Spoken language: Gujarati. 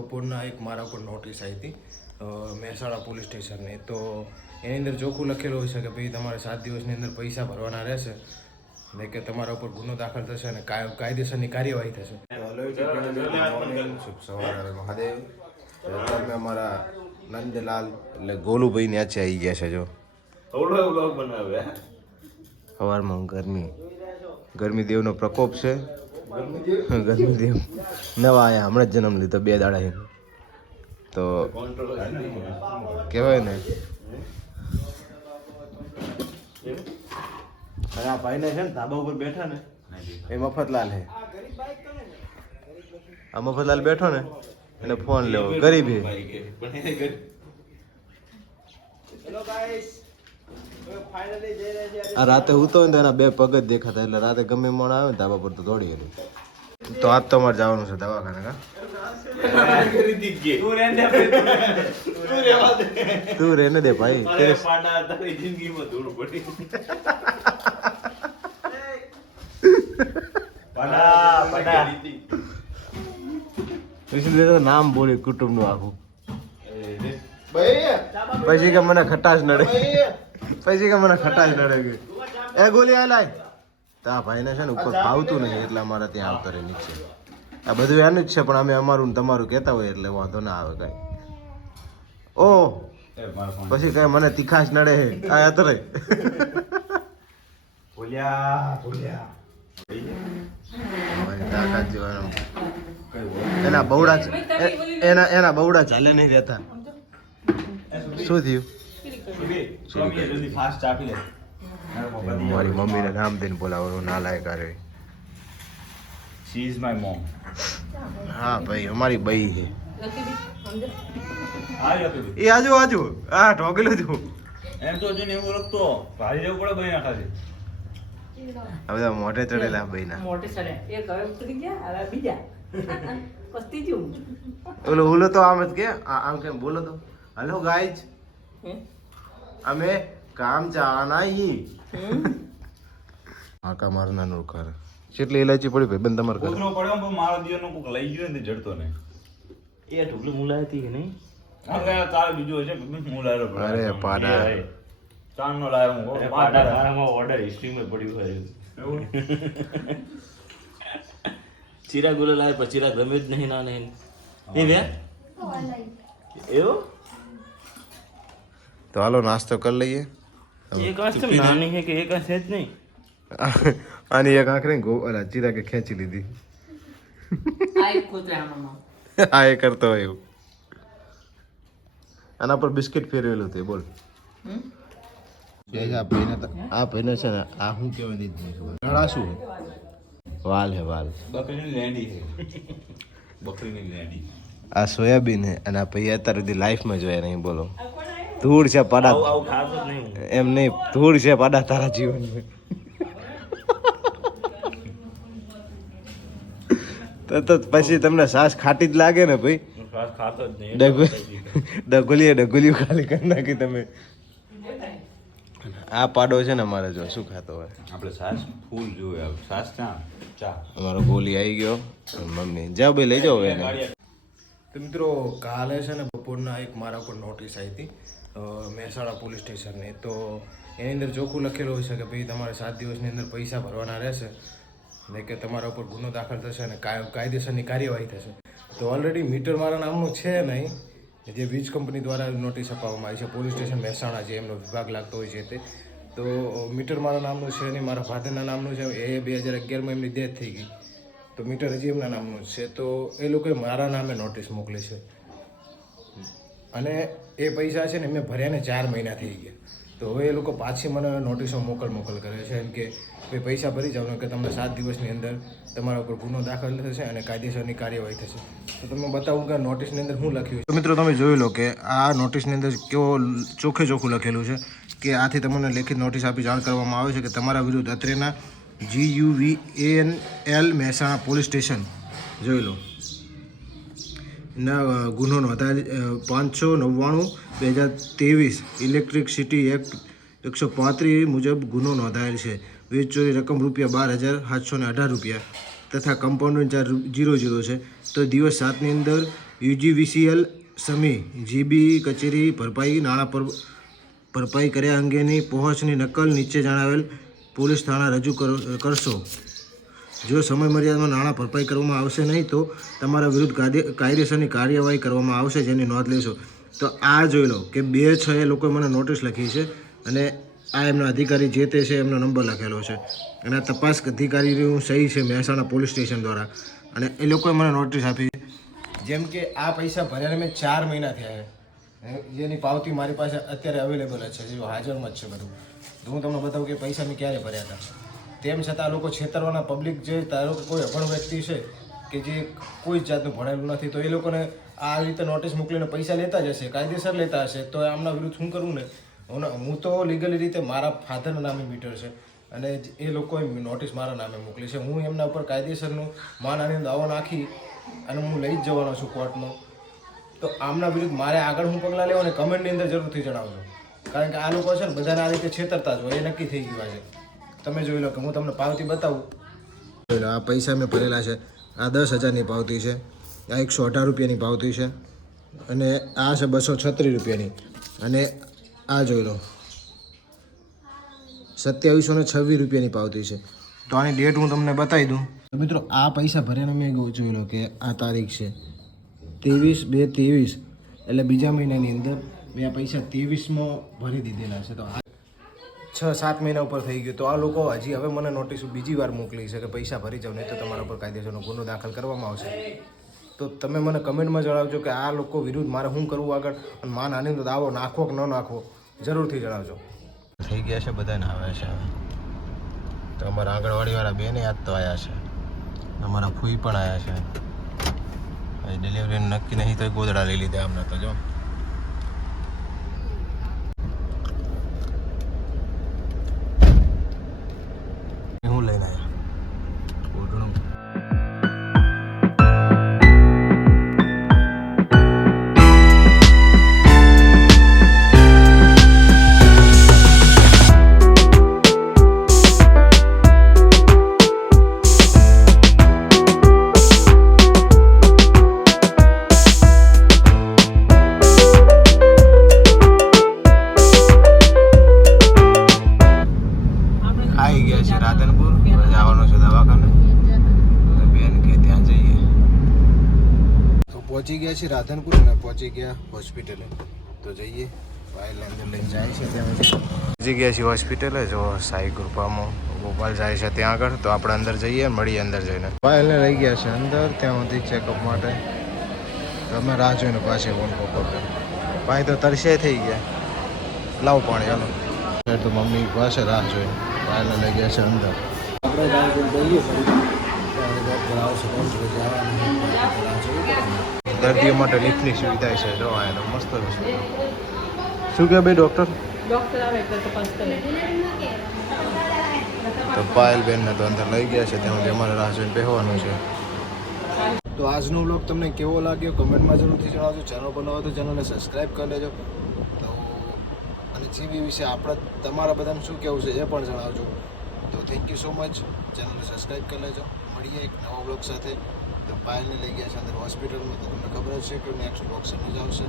બપોરના એક મારા ઉપર નોટિસ આવી હતી મહેસાણા પોલીસ સ્ટેશનની. તો એની અંદર ચોખ્ખું લખેલું હોય છે કે ભાઈ તમારે 7 દિવસની અંદર પૈસા ભરવાના રહેશે ને કે તમારા ઉપર ગુનો દાખલ થશે અને કાયદેસરની કાર્યવાહી થશે. સવારે મહાદેવ તમે અમારા નંદલાલ એટલે ગોલુભાઈ ન્યાચે આવી ગયા છે. જો સવારમાં ગરમી દેવનો પ્રકોપ છે. ગરમી દેવ નવા આયા હમણાં જ જન્મ લીધો 2 દાડા તો કહેવાય ને. અને આ ભાઈને છે ને ધાબા ઉપર બેઠા ને એ મફતલાલ હે. આ મફતલાલ બેઠો ને એને ફોન લેવો ગરીબ હે. આ રાતે હું તો એના 2 પગ જ દેખાતા એટલે રાતે ગમે મોણ આવે ને ધાબા પર તો દોડી ગયેલી. તો આજ તો અમારે જવાનું છે દવાખાને. કા તું રેને દે ભાઈ. નામ બોલી કુટુંબ નું આખું પછી કે મને ખટાશ નડે. પછી કે મને ખટાશ નડે કે એ ગોલી આ તા ભાઈને છે ને ઉપર ફાવતું નહીં એટલે અમારે ત્યાં આવતો રહે નીચે. આ બધું એનું જ છે પણ અમે અમારું ને તમારું કહેતા હોય એટલે વાંધો ના આવે કઈ. ઓ પછી કઈ મને તીખાશ નડે આ અત્યારે એના બવડા ચાલે નહીં રહેતા. શું થયું? મારી મમ્મીને નામ દઈને બોલાવવાનું ના લાયક કરે. She is my mom. હા ભાઈ અમારી બઈ છે. એ આજુ હા ઢોકેલું છું એમ તો જો ને એવું લખતો ભારી જવું પડે બઈ નાખા છે. હવે મોઢે ચડેલા બઈ ના મોઢે ચડે એક હવે ઉતરી ગયા હવે બીજા પસ્તી જુ ઓલો તો આમ જ કે આમ કેમ બોલો તો હેલો ગાઈઝ અમે કામ ચાના હી આકા મારનાનું ઘર કેટલી ઇલાયચી પડી ભાઈ બંધ તમારે કોકનો પડ્યો પણ મારો દિયોનો કોક લઈ ગયો ને જડતો ને એ ઢોકલી મુલાય હતી કે નહીં? હવે તારે બીજો છે હું લાયો પડે. અરે પાડા ચાંદનો લાયો હું પાડા મારામાં ઓર્ડર હિસ્ટ્રીમાં પડ્યું હોય એવું ચીરા ગુલો લાય પછી ચીરા ગમે જ નહીં ના નહીં એ વે એવું તો હાલો નાસ્તો કરી લઈએ. એક આંખ કેમ નાની છે કે એક આંખ છે જ નહીં? આની એક આંખ નહીં ઓલા ચીરા કે ખેંચી લીધી. હા એ કરતો હોય એવું. આના પર બિસ્કિટ ફેરવેલું હતું બોલ. આ ભાઈને છે ને આ શું કહેવાય નહીં ખબર. ગળા શું વાલ હે વાલ. બકરીની લેંડી છે. બકરીની લેંડી. આ સોયાબીન હે અને આ ભાઈ અત્યાર સુધી લાઈફમાં જોયા નહીં. બોલો ધૂળ છે પાડા એમ નહીં ધૂળ છે પાડા તારા જીવનમાં. તો પછી તમને સાસ ખાટી જ લાગે ને ભાઈ. ડગુલિયું ખાલી કરી નાખી તમે. આ પાડો છે ને અમારે જો શું ખાતો હોય આપણે સાસ ફૂલ જોવે સાસ ચા અમારો ગોલી આવી ગયો મમ્મી જાઓ ભાઈ લઈ જાઓ એને. તો મિત્રો કાલે છે ને બપોરના એક મારા ઉપર નોટિસ આવી હતી મહેસાણા પોલીસ સ્ટેશનની. તો એની અંદર ચોખ્ખું લખેલું હોય છે કે ભાઈ તમારે 7 દિવસની અંદર પૈસા ભરવાના રહેશે ને કે તમારા ઉપર ગુનો દાખલ થશે અને કાયદેસરની કાર્યવાહી થશે. તો ઓલરેડી મીટર મારા નામનું છે નહીં જે વીજ કંપની દ્વારા નોટિસ આપવામાં આવી છે પોલીસ સ્ટેશન મહેસાણા જે એમનો વિભાગ લાગતો હોય છે તે. તો મીટર મારા નામનું છે નહીં મારા ફાધરના નામનું છે. એ 2011માં એમની ડેથ થઈ ગઈ તો મીટર હજી એમના નામનું છે. તો એ લોકોએ મારા નામે નોટિસ મોકલી છે અને એ પૈસા છે ને મેં ભર્યાને 4 મહિના થઈ ગયા. તો હવે એ લોકો પાછી મને નોટિસો મોકલ કરે છે એમ કે ભાઈ પૈસા ભરી જાવ કે તમને 7 દિવસની અંદર તમારા ઉપર ગુનો દાખલ થશે અને કાયદેસરની કાર્યવાહી થશે. તો તમને બતાવું કે નોટિસની અંદર શું લખ્યું છે. તો મિત્રો તમે જોઈ લો કે આ નોટિસની અંદર કેવો ચોખ્ખું લખેલું છે કે આથી તમને લેખિત નોટિસ આપી જાણ કરવામાં આવે છે કે તમારા વિરુદ્ધ અત્રેના GUVANL મહેસાણા પોલીસ સ્ટેશન જોઈ લો ના ગુનો નોંધાયેલ 599/2023 ઇલેક્ટ્રિસિટી એક્ટ 135 મુજબ ગુનો નોંધાયેલ છે. વીજ ચોરી રકમ ₹12,718 તથા કમ્પાઉન્ડિંગ ચાર્જ 0 છે. તો દિવસ 7ની અંદર UGVCL સમી જીબી કચેરી ભરપાઈ નાણાં ભરપાઈ કર્યા અંગેની પહોંચની નકલ નીચે જણાવેલ પોલીસ થાણા રજૂ કરશો. જો સમય મર્યાદામાં નાણાં ભરપાઈ કરવામાં આવશે નહીં તો તમારા વિરુદ્ધ કાયદેસરની કાર્યવાહી કરવામાં આવશે, જેની નોંધ લેશો. તો આ જોઈ લો કે 2-6 એ લોકોએ મને નોટિસ લખી છે અને આ એમના અધિકારી જે તે છે એમનો નંબર લખેલો છે અને આ તપાસ અધિકારીનું સહી છે મહેસાણા પોલીસ સ્ટેશન દ્વારા અને એ લોકોએ મને નોટિસ આપી. જેમ કે આ પૈસા ભર્યાને મેં 4 મહિના થયા છે, જેની પાવતી મારી પાસે અત્યારે અવેલેબલ છે, જે હાજરમાં જ છે બધું. તો હું તમને બતાવું કે પૈસા મેં ક્યારે ભર્યા હતા. તેમ છતાં આ લોકો છેતરવાના પબ્લિક જે ધારો કે કોઈ અભણ વ્યક્તિ છે કે જે કોઈ જ જાતનું ભણેલું નથી, તો એ લોકોને આ રીતે નોટિસ મોકલીને પૈસા લેતા જ હશે, કાયદેસર લેતા હશે, તો આમના વિરુદ્ધ શું કરવું ને. હું તો લીગલી રીતે મારા ફાધરના નામે મીટર છે અને એ લોકોએ નોટિસ મારા નામે મોકલી છે. હું એમના ઉપર કાયદેસરનું માનહાનિનો દાવો નાખી અને હું લઈ જ જવાનો છું કોર્ટમાં. તો આમના વિરુદ્ધ મારે આગળ હું પગલાં લેવા અને કમેન્ટની અંદર જરૂરથી જણાવજો, કારણ કે આ લોકો છે ને બધાને આ રીતે છેતરતા જ હોય, એ નક્કી થઈ ગયું છે. તમે જોઈ લો કે હું તમને પાવતી બતાવું. જોઈ લો આ પૈસા મેં ભરેલા છે, આ 10,000ની પાવતી છે, આ 118 રૂપિયાની પાવતી છે અને આ છે 236 રૂપિયાની અને આ જોઈ લો 2726 રૂપિયાની પાવતી છે. તો આની ડેટ હું તમને બતાવી દઉં. તો મિત્રો આ પૈસા ભર્યાને મેં જોઈ લો કે આ તારીખ છે 23/2/23, એટલે બીજા મહિનાની અંદર મેં આ પૈસા 23માં ભરી દીધેલા છે. તો 6-7 મહિના ઉપર થઈ ગયું. તો આ લોકો હજી હવે મને નોટિસ બીજી વાર મોકલી છે કે પૈસા ભરી જાવ, નહીં તો તમારા પર કાયદેસરનો ગુનો દાખલ કરવામાં આવશે. તો તમે મને કમેન્ટમાં જણાવજો કે આ લોકો વિરુદ્ધ મારે શું કરવું આગળ, અને માનહાનિનો દાવો નાખવો કે ન નાખવો, જરૂરથી જણાવજો. થઈ ગયા છે, બધાને આવે છે. તો અમારા આંગણવાડીવાળા બેને યાદ તો આવ્યા છે, અમારા ફૂઈ પણ આવ્યા છે. ડિલિવરી નક્કી નહીં તો ગોદડા લઈ લીધા અમને. તો જો હું લઈને આવ્યા ગોદડું. આવી ગયા છે રાધનપુર, જવાનું છે દવાખાને. બેન કે ત્યાં જઈએ. તો પહોંચી ગયા છે રાધનપુર અને પહોંચી ગયા હોસ્પિટલે. તો જઈએ, પાયલને અંદર લઈને જાય છે ત્યાં. પહોંચી ગયા છીએ હોસ્પિટલે. જો સાઈ કૃપામાં ગોપાલ જાય છે ત્યાં આગળ. તો આપણે અંદર જઈએ, મળીએ અંદર જઈને. પાયલને લઈ ગયા છે અંદર, ત્યાં સુધી ચેકઅપ માટે. તો અમે રાહ જોઈને પાછી ફોન પકડે. પાણી તો તરસે થઈ ગયા. લાવ પાણી હાલો. તો મમ્મી પાસે રાહ જોઈને પાયલને લઈ ગયા છે અંદર. દર્દીઓ માટે લિફ્ટની સુવિધા છે. જો આ તો મસ્ત છે. શું કહે ભાઈ ડૉક્ટર? તો પાયલ બેનને તો અંદર લઈ ગયા છે, ત્યાં અમારે રાહ જોઈને બેસવાનું છે. તો આજનો વ્લોગ તમને કેવો લાગ્યો કમેન્ટમાં જરૂરથી જણાવજો. ચેનલ પર ન હોય તો ચેનલને સબસ્ક્રાઈબ કરી લેજો. તો અને જીબી વિશે આપણે તમારા બધાને શું કહેવું છે એ પણ જણાવજો. તો થેન્ક યુ સો મચ. ચેનલને સબસ્ક્રાઈબ કરી લેજો. મળીએ એક નવા વ્લોગ સાથે. તો પાયલને લઈ ગયા છે અંદર હોસ્પિટલમાં. તો તમને ખબર જ છે કે નેક્સ્ટ વ્લોગ સમજ આવશે.